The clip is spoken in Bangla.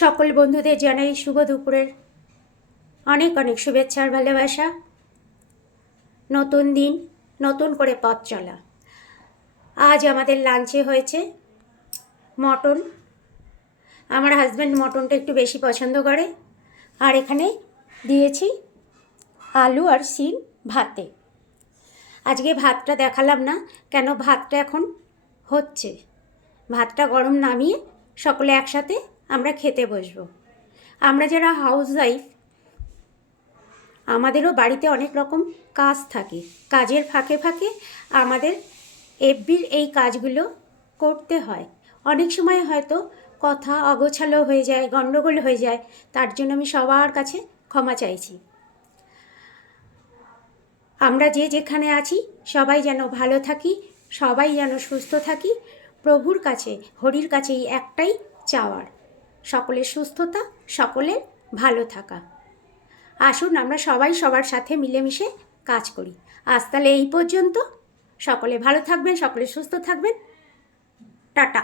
সকল বন্ধুদের জানাই শুভ দুপুরের অনেক অনেক শুভেচ্ছা আর ভালোবাসা। নতুন দিন, নতুন করে পথ চলা। আজ আমাদের লাঞ্চে হয়েছে মটন। আমার হাজব্যান্ড মটনটা একটু বেশি পছন্দ করে। আর এখানে দিয়েছি আলু আর শিম ভাতে। আজকে ভাতটা দেখালাম না, কেন ভাতটা এখন হচ্ছে। ভাতটা গরম নামিয়ে সকলে একসাথে আমরা খেতে বসবো। আমরা যারা হাউস ওয়াইফ, আমাদেরও বাড়িতে অনেক রকম কাজ থাকে। কাজের ফাঁকে ফাঁকে আমাদের এফবির এই কাজগুলো করতে হয়। অনেক সময় হয়তো কথা অগোছালো হয়ে যায়, গণ্ডগোল হয়ে যায়, তার জন্য আমি সবার কাছে ক্ষমা চাইছি। আমরা যে যেখানে আছি সবাই যেন ভালো থাকি, সবাই যেন সুস্থ থাকি। প্রভুর কাছে, হরির কাছে এই একটাই চাওয়ার, সকলের সুস্থতা, সকলের ভালো থাকা। আসুন আমরা সবাই সবার সাথে মিলেমিশে কাজ করি। আজ তাহলে এই পর্যন্ত। সকলে ভালো থাকবেন, সকলে সুস্থ থাকবেন। টাটা।